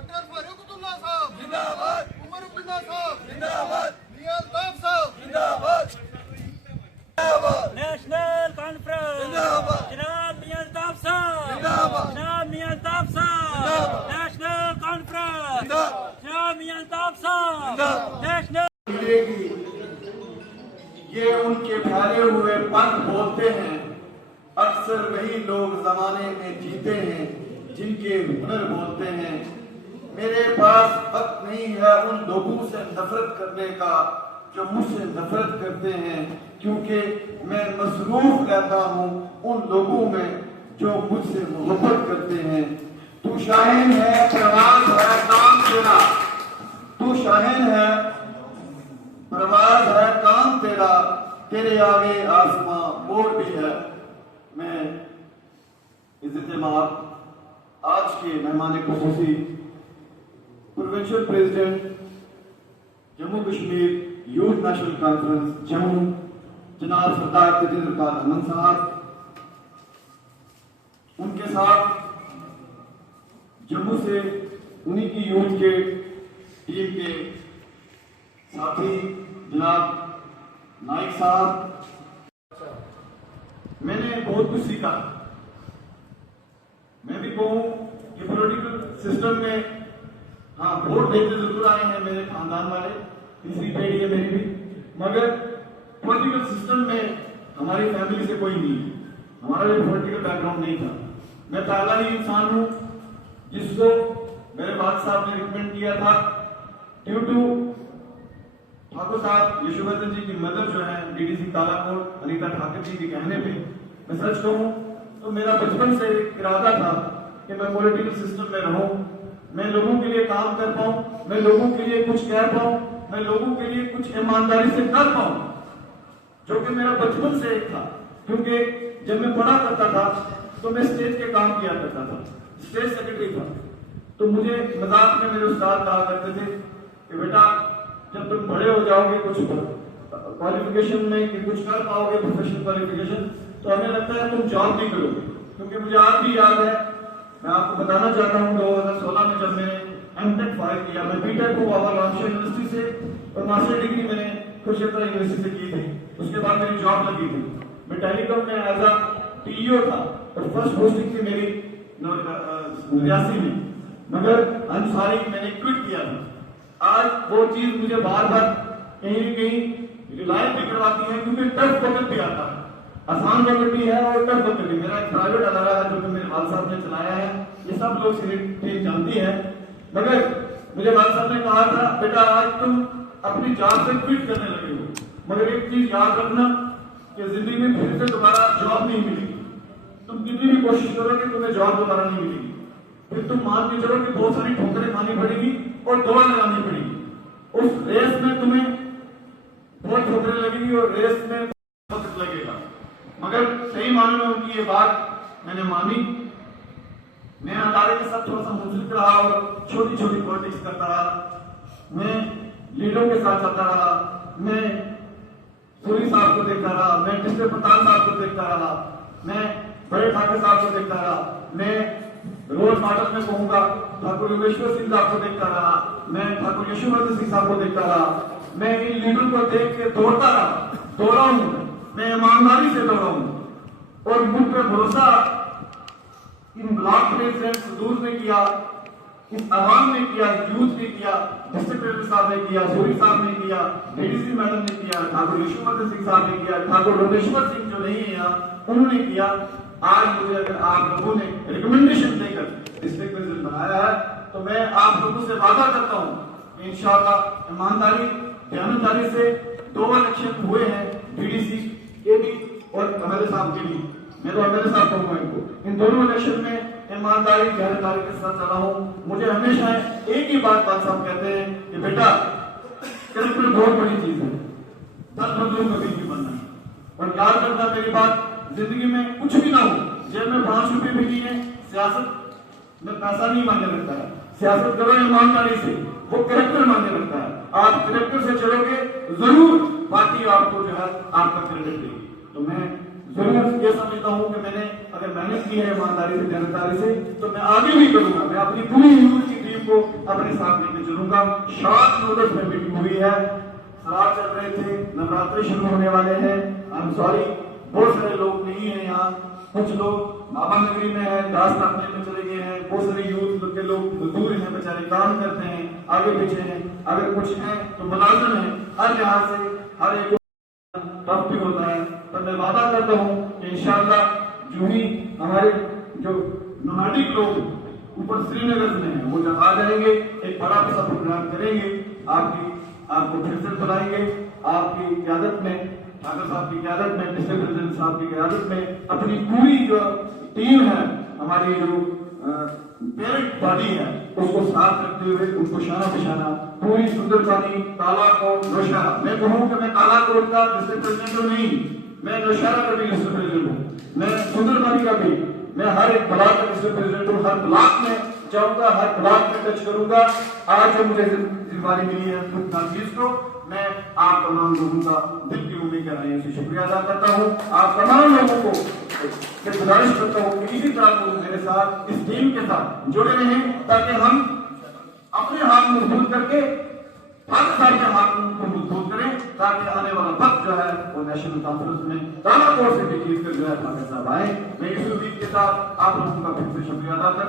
Doctor फारूकुल्लाह साहब जिंदाबाद, उमर अब्दुल्ला साहब जिंदाबाद, मियां अल्ताफ साहब जिंदाबाद, जिंदाबाद, नेशनल कॉन्फ्रेंस जिंदाबाद, जनाब मियां अल्ताफ साहब जिंदाबाद, जनाब मियां अल्ताफ साहब जिंदाबाद, नेशनल कॉन्फ्रेंस जिंदाबाद, जनाब मियां अल्ताफ साहब जिंदाबाद। नेशनल मिलेगी। ये उनके प्यारे हुए पंथ बोलते हैं, अक्सर वही लोग जमाने में जीते हैं जिनके हुनर बोलते हैं। मेरे पास वक्त नहीं है उन लोगों से नफरत करने का जो मुझसे नफरत करते हैं, क्योंकि मैं मसरूफ रहता हूँ उन लोगों में जो मुझसे मोहब्बत करते हैं। तू शाहीन है, प्रवाज है, काम तेरा। तू शाहीन है, प्रवाज है, काम तेरा। तेरे आगे आसमां मोर भी है। मैं इज्जत-ए-माब आज के मेहमान खुसूसी provincial president Jammu Kashmir Youth National Conference Jammu जनाब सरदार तेजिंदर पाल अमन साहब, उनके साथ जम्मू से उन्हीं की यूथ के टीम के साथी जनाब नाइक साहब। मैंने बहुत कुछ सीखा। मैं भी कहूं कि पॉलिटिकल सिस्टम में हाँ वोट देते जरूर आए हैं मेरे खानदान वाले, तीसरी पीढ़ी है मेरी भी, मगर पॉलिटिकल सिस्टम में हमारी फैमिली से कोई नहीं है। हमारा भी पॉलिटिकल बैकग्राउंड नहीं था। मैं पहला ही इंसान हूं जिसको मेरे वालिद साहब ने रिकमेंड किया था। ड्यू टू ठाकुर साहब यशोवर्धन जी की मदर जो है डीडीसी कालाकोट अनीता ठाकुर जी के कहने पे, मैं सच कहूं तो मेरा बचपन से एक इरादा था कि मैं पॉलिटिकल सिस्टम में रहूं, मैं लोगों के लिए काम कर पाऊं, मैं लोगों के लिए कुछ कह पाऊं, मैं लोगों के लिए कुछ ईमानदारी से कर पाऊं, जो कि मेरा बचपन से एक था। क्योंकि जब मैं पढ़ा करता था तो मैं स्टेज के काम किया करता था, स्टेज सेक्रेटरी था। तो मुझे मजाक में मेरे उस्ताद कहा करते थे कि बेटा जब तुम बड़े हो जाओगे कुछ क्वालिफिकेशन में कि कुछ कर पाओगे प्रोफेशनल क्वालिफिकेशन, तो हमें लगता है तुम जॉब नहीं करोगे। क्योंकि मुझे आज भी याद है, मैं आपको बताना चाहता हूँ 2016 में जब मैंने एमटेक फाइल किया, मैं बीटेक को बाबा रामशा यूनिवर्सिटी से और मास्टर डिग्री मैंने कुरुक्षेत्र यूनिवर्सिटी से की थी। उसके बाद मेरी जॉब लगी थी। मैं टेलीकॉम में एज अ टीईओ था और फर्स्ट पोस्टिंग थी मेरी रियासी में, मगर अंसारी मैंने क्विट किया था। आज वो चीज मुझे बार बार कहीं न कहीं रिलायंस भी करवाती है, क्योंकि टफ वक्त भी आता है, आसान वक्त भी है और टफ वक्त भी। मेरा एक प्राइवेट अदारा है जो कि मेरे वाल साहब ने चलाया है, ये सब लोग सीनियर जानती है। मगर मुझे वाल साहब ने कहा था बेटा आज तुम अपनी जान से क्विट करने लगे हो, मगर एक चीज याद रखना कि जिंदगी में फिर से दोबारा जॉब नहीं मिलेगी। तुम कितनी भी कोशिश करोगे तुम्हें जॉब दोबारा नहीं मिलेगी। फिर तुम मान के चलो कि बहुत सारी ठोकरें खानी पड़ेगी और दौड़ लगानी पड़ेगी। उस रेस में तुम्हें बहुत ठोकरें लगेगी और रेस में वक्त लगेगा। मगर सही मानों में उनकी ये बात मैंने मानी। मैं अदारे के साथ थोड़ा सा मुंसलिक रहा और छोटी छोटी पॉलिटिक्स करता रहा। मैं लीडरों के साथ चलता रहा, मैं सूरी साहब को देखता रहा, मैं डिस्ट्रिक्ट प्रधान साहब को देखता रहा, मैं बड़े ठाकुर साहब को देखता रहा, मैं रोल मॉडल में कहूंगा ठाकुर योगेश्वर सिंह साहब को देखता रहा, मैं ठाकुर यशोवर्धन सिंह साहब को देखता रहा। मैं इन लीडरों को देख के दौड़ता रहा, दौड़ा हूं, मैं ईमानदारी से दौड़ा हूं और मुझ पर भरोसा इन ब्लॉक प्रेसिडेंट सदूर ने किया, इस आवाम ने किया, यूथ ने किया, डिस्ट्रिक्ट प्रेसिडेंट साहब ने किया, सूरी साहब ने किया, डीडीसी मैडम ने किया, ठाकुर यशोवर्धन सिंह साहब ने किया, ठाकुर रोमेश्वर सिंह जो नहीं है यहाँ उन्होंने किया। आज मुझे अगर आप लोगों ने रिकमेंडेशन देकर डिस्ट्रिक्ट प्रेसिडेंट बनाया है तो मैं आप लोगों से वादा करता हूँ कि इंशाअल्लाह ईमानदारी ध्यानदारी से 2 इलेक्शन हुए हैं, डीडीसी के भी और एमएलए साहब के भी। मैं तो एमएलए साहब कहूंगा इनको, इन दोनों इलेक्शन में ईमानदारी ध्यानदारी के साथ चला हूं। मुझे हमेशा एक ही बात साहब कहते हैं कि बेटा कैरेक्टर बहुत बड़ी चीज है, दस बंदों कभी नहीं बनना। और याद रखना मेरी बात, जिंदगी में कुछ भी ना हो, जेब में 5 रुपए भी नहीं है, सियासत में पैसा नहीं मांगने लगता है। सियासत करो ईमानदारी से, वो कैरेक्टर मांगने लगता है। आप कैरेक्टर से चलोगे जरूर पार्टी आपको जो है आपका क्रेडिट देगी। तो मैं जरूर ये समझता हूँ कि मैंने अगर मेहनत की है ईमानदारी से ईमानदारी से तो मैं आगे भी करूंगा। मैं अपनी पूरी यूथ की टीम को को अपने साथ लेके चलूंगा। शांत नोटिस में मीटिंग हुई है, शराब चल रहे थे, नवरात्रि शुरू होने वाले हैं। आई एम सॉरी, बहुत सारे लोग नहीं है यहाँ, कुछ लोग बाबा नगरी में है, दास काटने में चले गए हैं, बहुत सारे यूथ के लोग मजदूर हैं, बेचारे काम करते हैं, आगे पीछे हैं। अगर कुछ है तो मुलाजिम है, हर लिहाज से हर एक टफ भी होता है, पर मैं वादा करता हूँ कि इंशाअल्लाह जो ही हमारे जो नोमैडिक लोग ऊपर श्रीनगर में हैं वो जब आ जाएंगे, एक बड़ा सा प्रोग्राम करेंगे, आपको फिर से बुलाएंगे, आपकी क़यादत में, ठाकर साहब की क़यादत में, डिस्ट्रिक्ट प्रेसिडेंट साहब की क़यादत में, अपनी पूरी जो टीम है, हमारी जो पेरेंट बॉडी है, उसको साथ रखते हुए उनको शाना बिशाना पूरी सुंदरपानी, कालाकोट, नौशहरा, मैं कहूँ कि मैं कालाकोट का डिस्ट्रिक्ट प्रेसिडेंट तो नहीं, मैं नौशहरा का भी डिस्ट्रिक्ट प्रेसिडेंट हूँ, मैं सुंदरपानी का भी, मैं हर एक ब्लॉक का डिस्ट्रिक्ट प्रेसिडेंट हूँ, हर ब्लॉक में जाऊंगा, हर ब्लॉक में टच करूंगा। आज जो मुझे जिम्मेदारी मिली है खुद नाजीज को, मैं आप तमाम लोगों का दिल की उम्मीद कराने से शुक्रिया अदा करता हूँ। आप तमाम लोगों को मैं गुजारिश करता हूँ कि इसी तरह लोग मेरे साथ, इस टीम के साथ जुड़े रहें, ताकि हम अपने हाथ मजबूत करके ठाकर साहब के हाथ को मजबूत करें, ताकि आने वाला वक्त जो है वो नेशनल कॉन्फ्रेंस में कालाकोट से भी जीत कर जो है ठाकर साहब आए। मैं इस उम्मीद के साथ आप लोगों का फिर से शुक्रिया अदा करता हूं।